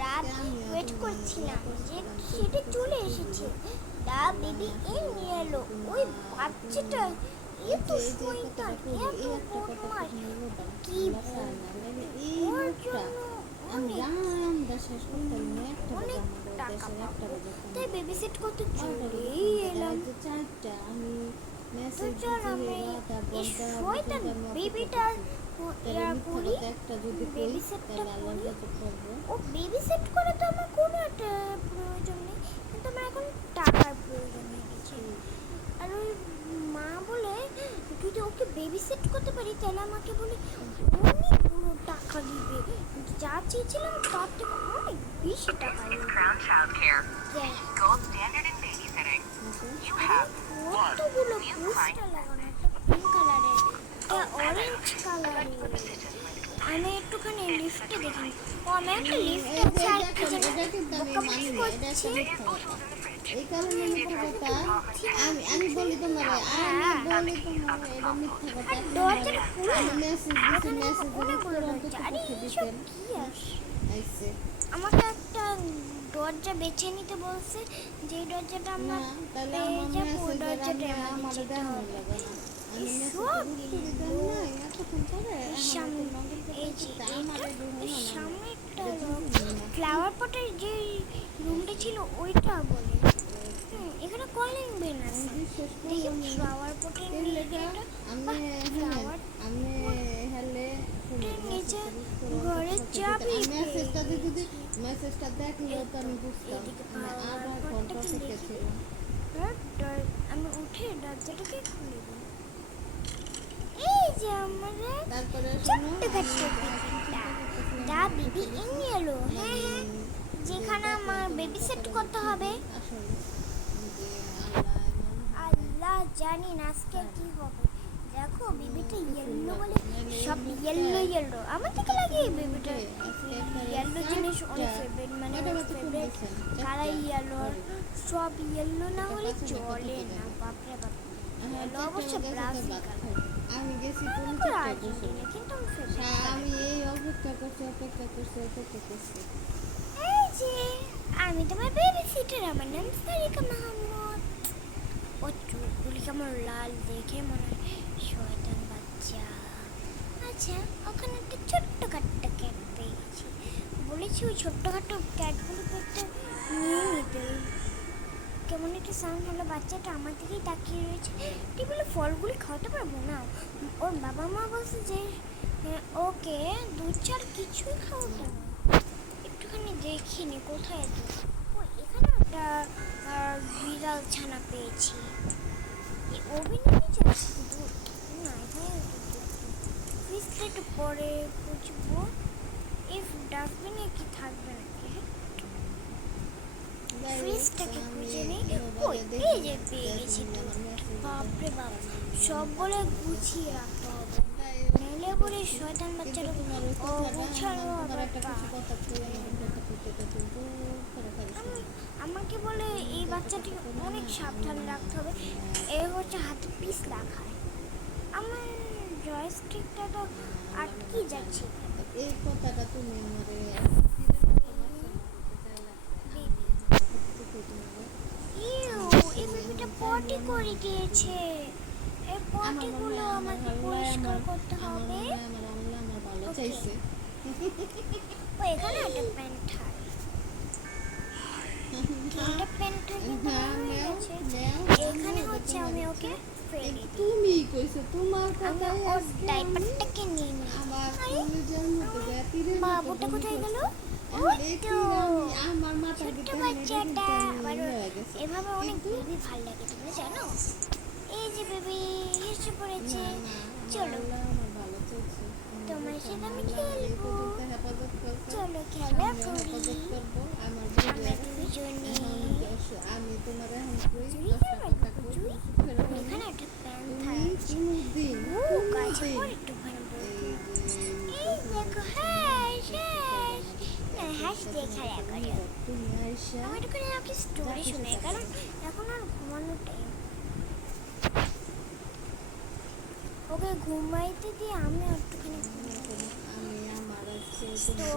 রাত ওয়েট করছিলাম যে সেটা চলে এসেছে। দা বেবি এর নিয়ে এলো ওই বাচ্চাটা এত শয়তান এত বদমাশ কি ওর জন্য অনেক টাকা পাবো তাই বেবি সেট করতে চলেই এলাম। তো চল আমি এই শয়তান বেবিটার করি বেবি সেটটা করি। ও বেবি সেট করে তো আমার কোনো একটা প্রয়োজন নেই কিন্তু আমার এখন টাকার প্রয়োজন হয়ে গেছে। আর ওই মা বলে যদি ওকে বেবি সেট করতে পারি তাহলে আমাকে বলে অনেক পুরো টাকা দিবে, যা চেয়েছিলাম তার থেকে অনেক বেশি টাকা দিবে। কতগুলো পোস্টার লাগানো একটা পিঙ্ক কালারের একটা অরেঞ্জ কালারের। আমি একটুখানি লিফটে দেখি ও আমি একটা লিফটে আছে আর কি জানি বকাবকি করছে। এই কারণে মিথ্যা কথা আমি বলি তোমার এটা মিথ্যা কথা। আমি মেসেজ দিছি আমাকে একটা দরজা বেছে নিতে বলছে যে দরজাটা আমরা পেয়ে যাবো ওই দরজাটা আমাদের যেতে হবে। সামনে একটা ফ্লাওয়ার পটের যে রুমটা ছিল ওইটা বলে এখানে কলিং বেল আছে দেখি ফ্লাওয়ার পটের নিচে ঘরে চাবি মেসেজটা দেখলে তো আমি বুঝতাম আধা ঘন্টা থেকে ছিল। আমি উঠে দরজাটাকে খুলে দিই। এই যে আমাদের ছোট্ট দা বেবি নিয়ে এলো। হ্যাঁ হ্যাঁ যেখানে আমার বেবি সেট করতে হবে। আল্লাহ জানি না আজকে কি হবে। দেখো বেবিটা ইয়েলো বলে সব ইয়েলো আমার থেকে লাগে বেবিটা ইয়েলো জিনিস অনেক ফেভারিট মানে ফেভারিট কালার ইয়েলো সব ইয়েলো না হলে চলে না। বাপরে বাপ ইয়েলো অবশ্য ব্রাজিল কালার আমি গেছি আর্জেন্টিনা কিন্তু আমি এই অপেক্ষা করছি। এই যে আমি তোমার বেবি সিটার আমার নাম সারিকা মাহমুদ। ও চুলগুলি কেমন লাল দেখে মনে হয় শয়তান বাচ্চা। আচ্ছা ওখানে একটা ছোট্টখাট্টো ক্যাট পেয়েছি বলেছি ওই ছোট্টখাট্টো ক্যাটগুলো একটা নিয়ে নিতে। কেমন একটা সাউন্ড হলো বাচ্চাটা আমার দিকেই তাকিয়ে রয়েছে। টেবিলে ফলগুলি খাওয়াতে পারবো না। ওর বাবা মা বলছে যে ওকে দুধ ছাড় কিছুই খাওয়াতে না। একটুখানি দেখিনি কোথায় দুধ। ও এখানে একটা বিড়াল ছানা পেয়েছি। ওভেনে নিচে আছে দুধ না এখানে ফ্রিজটা একটু পরে বুঝবো এই ডাস্টবিনে কি থাকবে নাকি। ফ্রিজটাকে খুঁজে নেই ওই এই যে পেয়ে গেছি। বাপরে বাপ সব বলে গুছিয়ে রাখতে হবে নইলে বলে শয়তান বাচ্চাটা গুছানো আমাকে বলে এই বাচ্চাটিকে অনেক সাবধানে রাখতে হবে। এ হচ্ছে হাতে পিস লাগায় আমার জয়স্টিকটা তো আটকে যাচ্ছে। এই কথাটা তুমি আমারে এই বেবিটা পটি করে দিয়েছে। এই পটিগুলো আমাকে পরিষ্কার করতে হবে। আমার ভালো চাইছে। ও এখানে একটা প্যান্ট থাকে তিনটা প্যান্ট থাকে এখানে হচ্ছে আমি ওকে তুমি কইছো তোমার কথা ওর ডাইপারটাকে নিয়ে নিই। বাবুটা কোথায় গেল? আমার মাথা ছোট্ট বাচ্চাটা আবার এভাবে অনেক বেবি ভালো লাগে তুমি জানো। এই যে বেবি হেসে পড়েছে। চলো তোমার সাথে আমি খেলবো। চলো খেলা করি আমরা দুজনে। আমি তোমার এখানে একটা প্যান থাকে গাছে পরে একটুখানি এই দেখো হ্যাশ হ্যাশ না হ্যাশ দিয়ে খেলা করে। আমি একটুখানি আমাকে স্টোরি শোনাই কারণ এখন আর ঘুমানোর টাইম। ওকে ঘুমাইতে দিয়ে আমি একটুখানি আমি আমার তো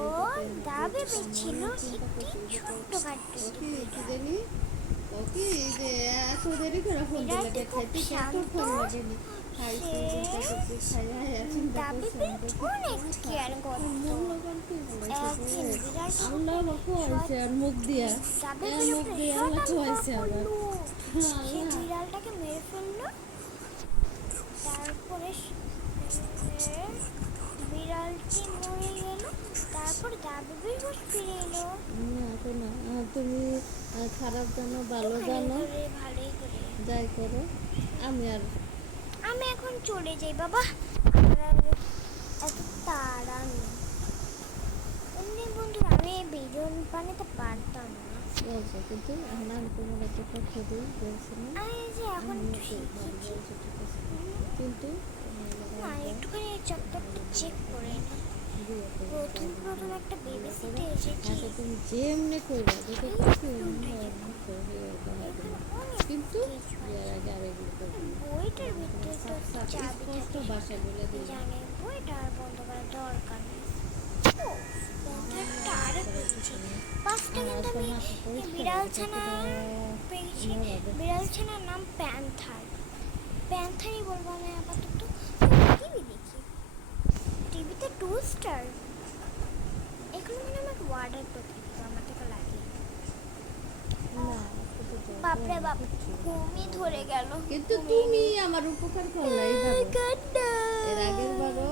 দা বেবি ছিল একটি ছোট্টখাট্টো কি জানি ও কি যে এত দেরি করে ফোন দিলে বিড়ালটি খুব খাইতে শান্ত। কতক্ষণ লাগেনি খাইছে সে খাইয়া চিন্তা দা করছে বেবি অনেক কেয়ার করতো। একদিন বিড়ালটি আল্লাহ খাওয়াইছে আর মুখ দিয়া দা বেবির মুখ উপরে দিয়ে আল্লাহ খাওয়াইছে শয়তান আবার করলো। সে আল্লাহ বিড়ালটাকে মেরে ফেললো। তারপরে বিড়ালটি মরে গেল। তারপর দা বেবির হোশ ফিরে এলো। না শোনো তুমি খারাপ জানো ভালো একটুখানি জানো করে ভালোই করে। যাই করো আমি আর আমি এখন চলে যাই বাবা, আমার আর এত তাড়া নেই। এমনি বন্ধুরা আমি এই ভিডিও বানাতে পারতাম না। বলছো কিন্তু এখন আমি তোমার একটা কথা দিই বলছি না আমি যে এখন আমি একটু শিখেছি। বলছি ঠিক আছে কিন্তু না একটুখানি এই চ্যাপ্টারটা চেক করে নিই। প্রথম একটা বেবি সিটে এসেছি। আচ্ছা তুমি যেমনি করবে যেটা খুশি কিন্তু এর আগে আরেকগুলো করবে বইটার ভিতরে তো একটা চাবি স্পষ্ট থাকে। ভাষা বলে দিই জানে বইটা আর বন্ধ করার দরকার নেই। ও, বন্ধুটা আরেক পেয়েছি। ফার্স্টে কিন্তু আমি এই বিড়াল ছানা পেয়েছি। বিড়াল ছানার নাম প্যান্থার। প্যান্থারই বলবো আমি আপাতত। টিভি দেখি, টিভিতে 2 স্টার। এগুলো মানে আমার ওয়ার্ডার প্রতিদিন আমার থেকে লাগে। বাপরে বাপ, ঘুমই ধরে গেল। কিন্তু তুমি আমার উপকার করলে এর আগের বারও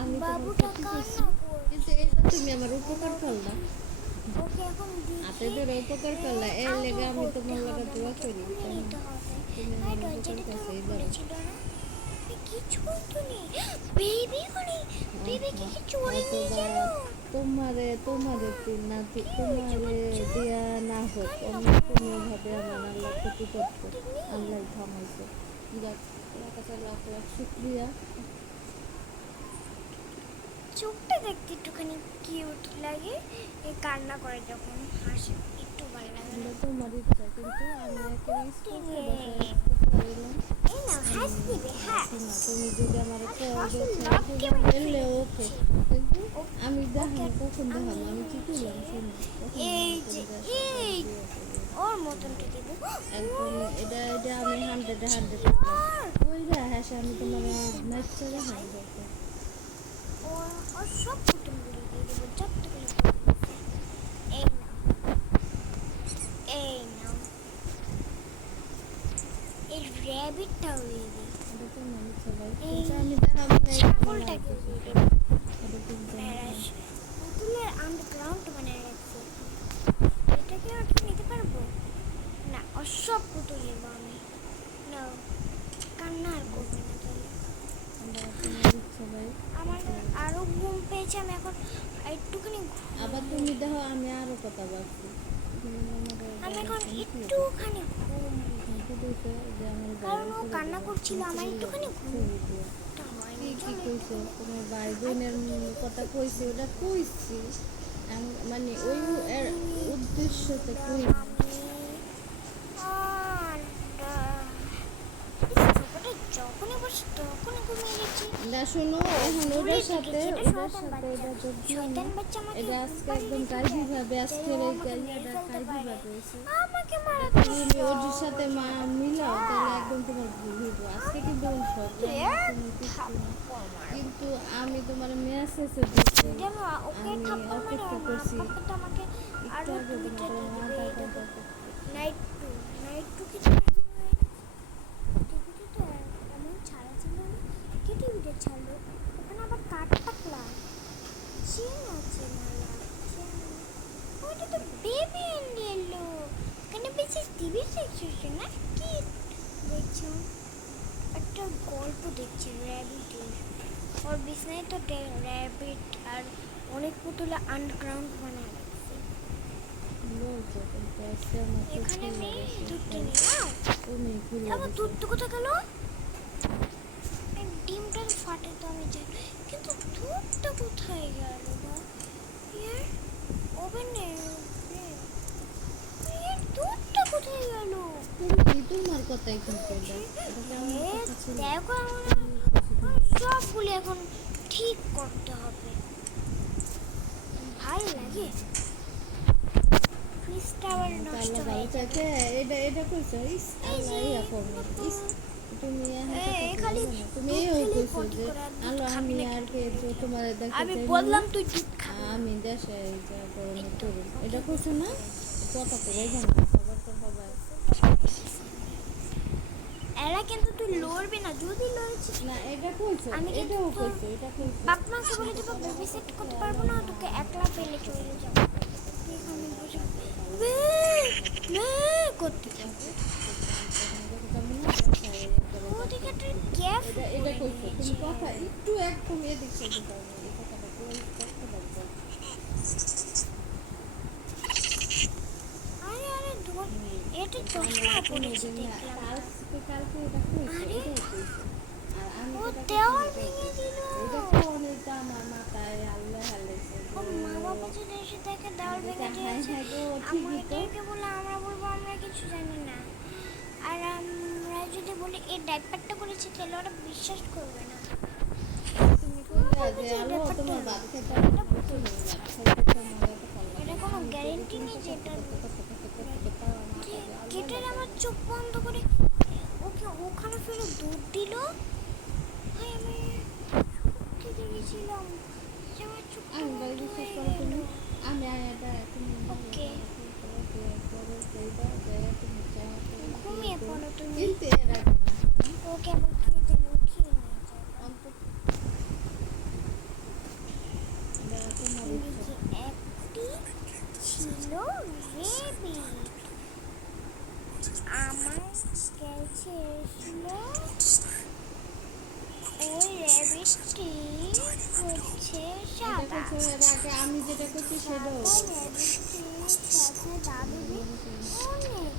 আমি তোমার বাবুটা ক্ষতি করছি কান্না করছে। কিন্তু এইবার তুমি আমার উপকার করলা ওকে এখন আপনাদের উপকার করলা এর লেগে আমি তোমার লাগে দোয়া করি নিতে হবে। তুমি আর আমার উপকার দরজাটা তো করছো এইবার খুলেছিল না। কিছু তো নেই। বেবি করে বেবি কি চুরি নিয়ে গেল। তোমারে তোমারে দিয়া না হোক অন্য কোনোভাবে আমার আল্লাহ ক্ষতি করতো আল্লাহ থামাইছে যাক তোমার কাছে লাখ লাখ শুক্রিয়া চোখটা দেখতে একটুখানি কিউট লাগে। এই কান্না করে যখন হাসে একটু ভালো লাগে। আমরা তোমার ইচ্ছা কিন্তু আমি একটা স্পষ্ট ভাষায় বললাম এই না হাস দিবে হাস। না তুমি যদি আমার বললে ওকে কিন্তু আমি দেখানো কখন দেখাবো আমি কি করলাম শুনি এই যে এই ওর মতনটা দিব একদম এটা আমি 100 ওই হ্যাঁ আমি তোমার ম্যাচটা দেখাই দরকার ওর সব পুতুলগুলো দিয়ে দেবো যতগুলো এই নাও এই নাও। এই র্যাবিটটাও দিয়ে দিই। এটা তো মনে সবাই এই আমি দেখাবো না ছাগলটাকে দিয়ে দেবো। এটা কিন্তু পুতুলের আন্ডারগ্রাউন্ড বানিয়ে রাখছি। এটাকে আর কি নিতে পারবো না। অসব পুতুল নেবো আমি। না কান্না আর করবে না তাহলে। সবাই আমার আরো ঘুম পেয়েছে। আমি এখন একটুখানি আবার তুমি দেখো আমি আরো কথা ভাবছি আমি এখন একটুখানি ঘুম। কারণ ও কান্না করছিল আমার একটুখানি ঘুমটা হয়নি। কি কইছো তোমার ভাই বোনের কথা কইছে ওটা কইছি মানে ওই এর উদ্দেশ্যতে কই যখনই বসে তখনই ঘুমিয়ে গেছি। না শোনো এখন ওটার সাথে শয়তান বাচ্চা আমাকে এটা আজকে একদম কাজী ভাবে আজকে এই কাজটা কাজী ভাবে হয়েছে আমাকে মারা তুমি ওর সাথে মা মিলাও তাহলে একদম তোমার ভুল হইব আজকে কিন্তু সব কিন্তু আমি তোমার মেসেজে দিচ্ছি ওকে আমি অপেক্ষা করছি আমাকে আরো একটু আগে দুইটা তোমার দিবে। আধা ঘন্টা নাইট টু কি টিভিতে তো এমন ছাড়া ছিল না। কে টিভিতে ছাড়লো? ওখানে আবার কাঠ পাকলা চেন আছে না লাগছে না। ওইটা তো বেবি এলো। এখানে বেশি টিভি দেখছো না কি দেখছো? একটা গল্প দেখছি র্যাবিটের। ওর বিছনায় তো র্যাবিট আর অনেক পুতুলা আন্ডারগ্রাউন্ড বানায় রাখছে। বলছো কিন্তু আজকে আমার এখানে নেই দুধটা নেই না। তুমি খুলে আমার দুধ তো কোথায় গেল? ডিমটা ফাটে তো আমি জানি কিন্তু দুধটা কোথায় গেল? ওভেনে দুধটা কোথায় গেল? তুমি তোমার কথাই কিন্তু দেখো সবগুলি এখন ঠিক করতে হবে। ভালো লাগে ফ্রিজটা আবার নষ্ট আল্লাহ হয়ে ভালো যাবে। থাকে। এটা কইছো ইস এই আল্লাহ যে ইয়া করবে ইস তুমি খালি তুমি দুধ এই খেলেই কইছো পটি যে করে, আর দুধ আল্লাহ খাবি আমি না আর কিন্তু কে বলে দিলাম। তোমার দেখতে আমি চাই বললাম না। তুই দুধ খাবি না। আমি দেশে যা গরমে এই তো, করুন ওকে এটা কইছো না কথা করে জানো সবার তো সবাই এরা কিন্তু তুই লড়বি না, যদি লড়েছিস না এটা কইছো আমি কিন্তু এটাও তোর কইছো এটা কইছো বাপ মাকে বলে দেবো, বেবি সেট করতে পারবো না, তোকে একলা ফেলে চলে যাবো। তুই এখানে বসে বে বে করতে থাকবি। ওদিকে তুই গ্যাস এটা এটা কইছো তুমি কথা একটু একদম এদিক সেদিক করো না, এই কথাটা বলে কষ্ট লাগবে। আরে আরে ধর, এটা চশমা পড়েছি দেখলাম তো। কালকে এটা কইছো আরে এটাই কইছো আর আমি ও যেটা দেওয়াল কইছি ভেঙে দিল। এটা খাওয়ানোর তো আমার মাথায় আল্লাহ হালাইছে ও মা বাবা যদি এসে দেখে দেওয়াল ভেঙে হাই দিয়েছে, হাই গো ঠিকই তো আমাদেরকে বলে আমরা বলবো আমরা কিছু জানি না। আর আমরা যদি বলি এই ডাইপারটা করেছি, তাহলে ওরা বিশ্বাস করবে না। তুমি তোমরা কইলা বলবে যে যে আলো ব্যাপারটা তোমার হলো। ভাত খেতে হবে না কিছু নেই ভাত খাইতে তো মজা তো ভালো এটা কোনো গ্যারেন্টি নেই যে এটা কেটে আমার চোখ বন্ধ করে ওকে ওখানে ফেলে দুধ দিল। ভাই আমি সত্যি দেখেছিলাম যে আমার চোখ আমি বন্ধ বলি বিশ্বাস হয়ে করো গেল। তুমি আমি এটা তুমি ওকে পরে সেইটা দেয় তুমি চাও ঘুমিয়ে পড়ো তুমি। কিন্তু এরা ওকে আবার খেয়ে দিলে উঠিয়ে নিয়ে যাবে। অন্তত এটা তোমার ইচ্ছা এদিকে একটি ছিল রেবিট, আমার কাছে এসেছিল। ওই রেবিটটি হচ্ছে এটা সাদা। করছো এর আগে আমি যেটা করছি সেটাও সাদা রেবিটটির সাথে দাদুদি অনেক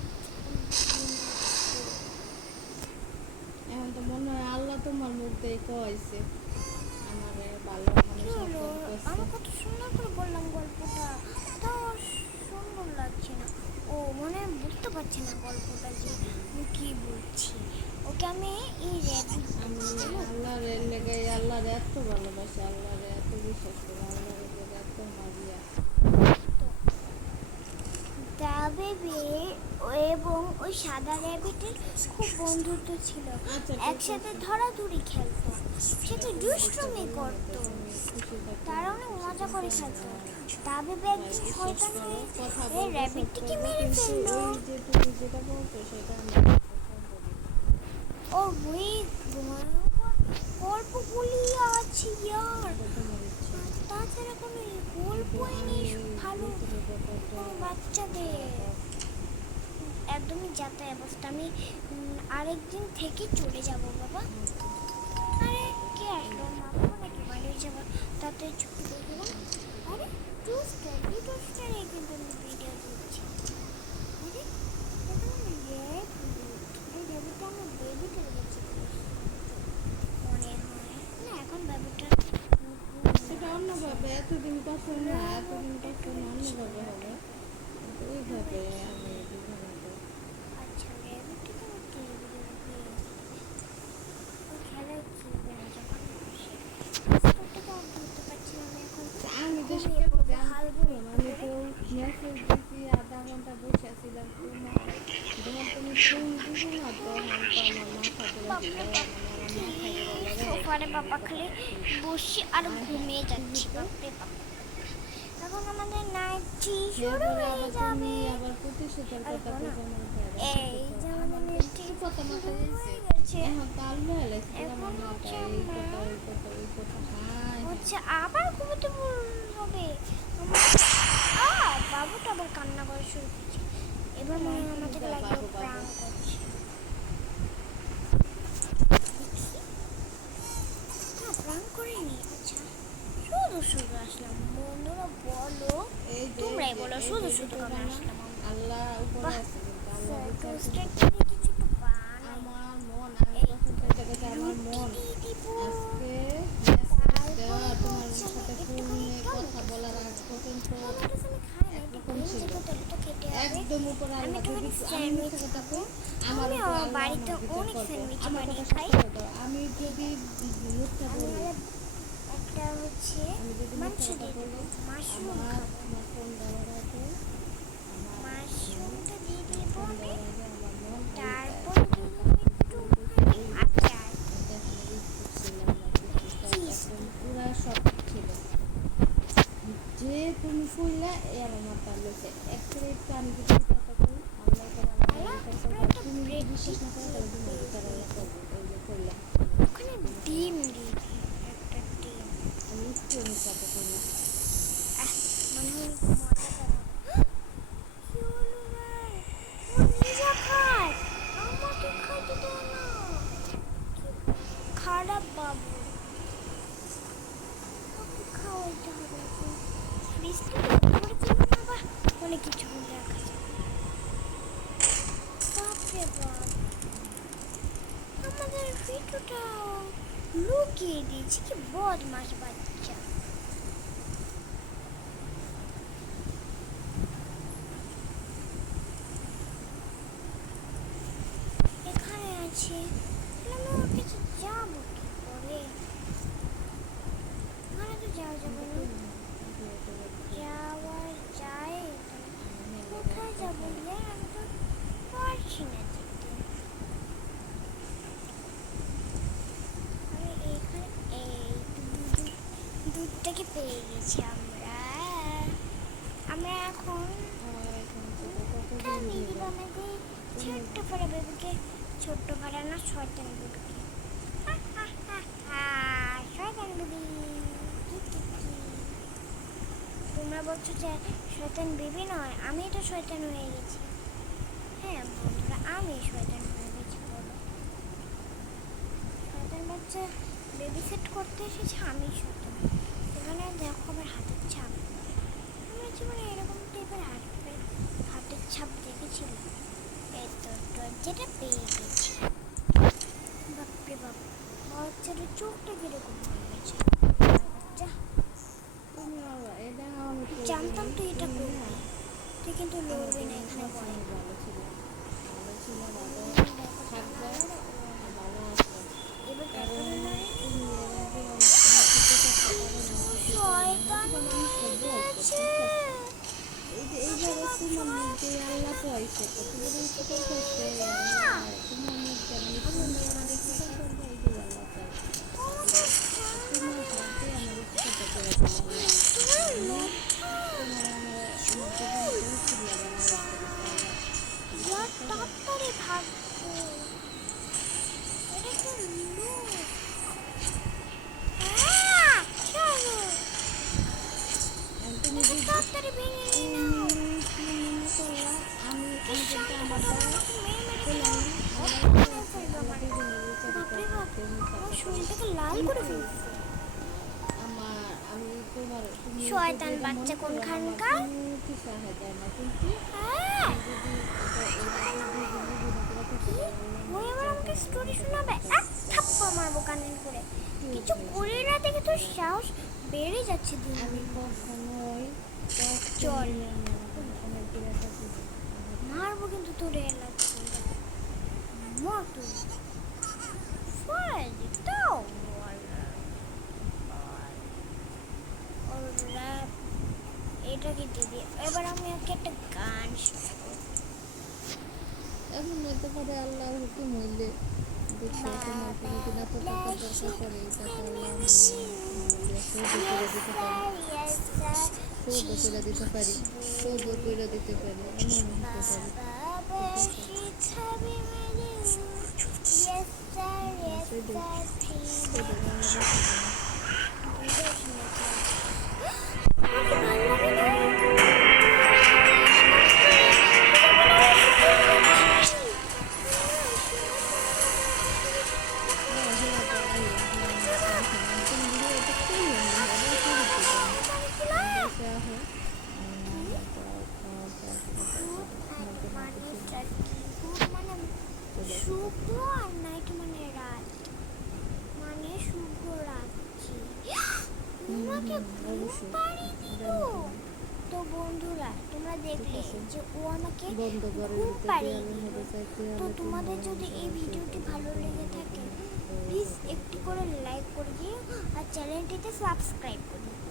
এখন তো মনে হয় আল্লাহ তোমার মুখ দিয়ে কইছে আমার ভালো কি মানুষ হলো, করছে আমি কত সুন্দর করে বললাম গল্পটা, তাও সুন্দর লাগছে না। ও মনে হয় বুঝতে পারছে না গল্পটা যে আমি কি বলছি। ওকে আমি এই রেবিট আমি আল্লাহর লেগে আল্লাহর এত ভালোবাসি আল্লাহর এত বিশ্বাস করি আল্লাহর লেগে এত মারিয়া বেবি এবং ওই সাদা র্যাবিটের খুব বন্ধুত্ব ছিল। আচ্ছা একসাথে ধরাধরি খেলতো, সাথে দুষ্টুমি করতো, খুশি থাকি তারা অনেক মজা করে খেলতো। তা বেবি একদিন শয়তান হয়ে কথা এই বলতে র্যাবিটটিকে করবো, মেরে কিন্তু ফেললো। ওই যে তুমি যেটা বলছো সেটা আমি বিশ্বাস করি ও ওই ভয়ঙ্কর গল্পগুলি আছে ইয়ার, এটা তোমার ইচ্ছা তাছাড়া কোনো গল্পই নেই ভালো ভিতরে ব্যাপারটা কোনো বাচ্চাদের। একদমই যাতায়াত অবস্থা। আমি আরেকদিন থেকে চলে যাব বাবা। আরে কে আসলো, মা বাবা নাকি বাড়ি যাবো, তাতে ছুটি করে দিলাম। আরে টোস্টার কিন্তু আমি ভিডিও দিচ্ছি। আরে এখানে রেড এই রেবিটটা আমার বেবিটার গেছে মনে হয় না, এখন বেবিটা সেটা অন্যভাবে এতদিন কষ্ট না এতদিন কষ্ট না অন্যভাবে হবে কিন্তু ওইভাবে আমি বিভিন্ন আচ্ছা রেবিটটা তো আমার টেবিলের উপরে ও খেলা খেলবে না যখন টোস্টারটাকে আর ধরতে পারছি না আমি এখন। আমি তো ঘুমিয়ে শিখে পড়বো আমি হালকা কি করলাম আমি করে। তো মেসেজ দিছি আধা ঘন্টা বসে ছিলাম তোমার যখন তুমি ফোন দিছো না তখন তো আমার মাথা পুরো বাপরে বাপ, মানে আমার মাথা পুরো লেগে সোফারে বাবা খালি বসে আর ঘুমিয়ে যাচ্ছি। বাপরে বাপ, এখন আমাদের নাইটি শুরু এরপরে হয়ে আবার যাবে। তুমি আবার প্রতিশোধের আর কথা বলো, কইছো এই যে আমাদের নাইটি কথা শুরু মাথায় হয়ে এসে গেছে। এখন তো আলু এলাইছে এখন আমার হচ্ছে মাথায় এই আমরা কথা ওই কথা ওই কথা হাই হচ্ছে আবার ঘুমোতে হবে আমার। বাবুটা আবার কান্না করে শুরু করছে। এবার মনে হয় আমাদের লাগলো বাবু, প্রাণ করছে। না প্রাণ করিনি। আচ্ছা শুধু আসলাম, বন্ধুরা বলো, এই যে তোমরাই বলো এই শুধু যে শুধু এটা কেন না, আসলাম আমরা। আল্লাহ উপরে বাহ, আছে কিন্তু আল্লাহ বিচার টোস্টের করবে। থেকে কিছু একটু বানাই, আমার মন আমি এই তখন থেকে দেখে আমার রুটি মন দিয়ে দিব। আজকে মেসেজ দেওয়া তারপরে তোমার হচ্ছে সাথে একটুখানি ফোনে কথা বলার আগ পর্যন্ত টমেটো আমি খাই না, একটু একরকম ডিম ছিল যেহেতু তেলে তো খেতে হবে। একদম উপরে আমি আল্লাহ একটুখানি যদি আমি স্যান্ডউইচ মিথ্যা কথা খাবো। কই আমার আমি উপর আল্লাহ বাড়িতে আমার বিচার অনেক করবে স্যান্ডউইচ আমার কথা বানিয়ে শেষ খাই। করে দাও আমি যদি মিথ্যা আমি বলি একটু এটা হচ্ছে আমি যদি মাংস মিথ্যা দিয়ে কথা দেবো, বলি, মাশরুম আমার খাবো। আমার ফোন দেওয়ার আগে মাশরুমটা দিয়ে দেবো ফোন আমি, দেওয়ার আগে আমার মন তারপর দিয়ে দেবো একটুখানি আচার, চিজ একদম দেবো। পুরা সব ছিল যে তুমি কইলা এ আমার মাথা লইছে একবারে একটু আমি যদি কথা কই আল্লাহ করে আমার আল্লাহ, বিশ্বাস এবার করবে একটা তুমি যদি ব্রেড বিশ্বাস না করো তাহলে তুমি দিয়ে বিচার আল্লাহ করবে ওই যে কইলা ওখানে ডিম দিয়ে দিই, একটা ডিম। আমি একটু আমি কথা কই না আহ, মনে হয় মজা পাবো। কি হলো রে? ও নিজে খায়, আমাকে খাইতে দেয় না। কি খারাপ বাবু, ওকে খাওয়াইতে হবে এখন। ফ্রিজটা বন্ধ করে দিল না, বাহ, অনেক কিছুক্ষণ রাখা যাবে। বাপরে বাপ, আমাদের ভিডিওটা লুকিয়ে দিয়েছি, কি বদমাস বাচ্চা। এখানে আছে, তাহলে আমি ওর কাছে যাবো কি করে? ওখানে তো যাওয়া যাবে না, যাওয়া যায় তো। কোথায় যাবো রে? আমি তো পারছি না যেতে। আমি এইখানে এই দুধটাকে পেয়ে গেছি আমরা। আমরা এখন কোথায় নিয়ে দিব আমাদের ছোট্ট পাড়া বেবিকে? ছোট্ট পাড়া না, শয়তান বেবিকে। শয়তান বেবি, তোমরা বলছো যে শয়তান বেবি নয়, আমি তো শয়তান হয়ে গেছি। হ্যাঁ বন্ধুরা, আমি শয়তান হয়ে গেছি। বলো, শয়তান বাচ্চা বেবি সেট করতে এসেছে, আমি শয়তান। এখানে দেখো আমার হাতের ছাপ, আমার জীবনে এরকম টাইপের হাতের ছাপ দেখেছিলাম। এই তো যেটা পেয়ে গেছি। বাপরে বাপ, বাচ্চাটার চোখটা কিরকম হয়ে গেছে। বাচ্চা, তুমি বাবা এটা আমি জানতাম তুই এটা করবি, তুই কিন্তু লড়বি না এখানে পড়ে। ভালো ছিল ভালো ছিল ভালো থাকবে ভালো আছে এবার কারণ ব্যাপারটা নয়, তুমি এর আগে অনেক সময় কিছু করতে পারো না শয়তান মানুষটা হয়ে বলতো গেছে। ঠিক আছে এইভাবে তোমার মধ্যে আল্লাহ তো আইসে তো তুমি যদি স্বীকার করতে আল্লাহ তোমার মধ্যে মানে তুমি আমাদের স্বীকার করবে এই যে আল্লাহ চাই তোমার হাত দিয়ে আমার স্বীকারটা করে দিল আল্লাহ আমি তোমার আমার জীবনে বহুত সুবিধা বানাই রাখতে পারছি আল্লাহ বিশ্বাস করবে তাড়াতাড়ি ভাগবো, এটা তো লোক। চলো, তুমি এটা তাড়াতাড়ি ভেঙে নিয়ে নাও। তুমি মনে করলা আমি আমি কিন্তু আমার আমাকে মেরে মেরে বললাম খেয়ে না অপমান আল্লাহ ফেলবে আমার। দুজনের বিচার বাপরে বাপ, কেউ মিথ্যা আমার কথা শরীরটাকে লাল করে ফেলছে। আমার আমি তোমার তুমি শয়তান যদি এটা বাচ্চা মনে করো আমার কোনখানকার। কোনো কিছু আসা যায় না কিন্তু হ্যাঁ, আমি যদি এটা এইভাবে দুই দিন করে কি? ওই আবার আমাকে স্টোরি শোনাবে? এক থাপ্পড় মারবো কানের করে। কিছু করি না দেখে তোর সাহস বেড়ে যাচ্ছে দিন আমি দিন। কখনোই চল, আমার বিরাটা বুঝি মারবো কিন্তু তোর এলাকা মর তুই। ফল দাও ওরা, এটা কেটে দিয়ে এবার আমি ওকে একটা গান শোনাবো। এমন হতে পারে আল্লাহ হুকুম হইলে দেখো তোমার কোনোদিন এত টাকা দরকার পড়ে এই টাকা আল্লাহ সৌদ করে দিতে পারি সৌদ করে দিতে পারি সৌদ করে দিতে পারি এমন হতে পারে শুভ আর নাইট মানে রাত, মানে শুভ রাত্রি। তোমাকে ঘুম পাড়িয়ে দিল। তো বন্ধুরা, তোমরা দেখলে যে ও আমাকে বন্ধ করে ঘুম দিতে পাড়িয়ে দেয়ালের দিল। মধ্যে চাইতে তো হলে তোমাদের তোমরা যদি এই ভিডিওটি ভালো লেগে থাকে প্লিজ একটি করে লাইক করে দিও আর চ্যানেলটিতে সাবস্ক্রাইব করুন।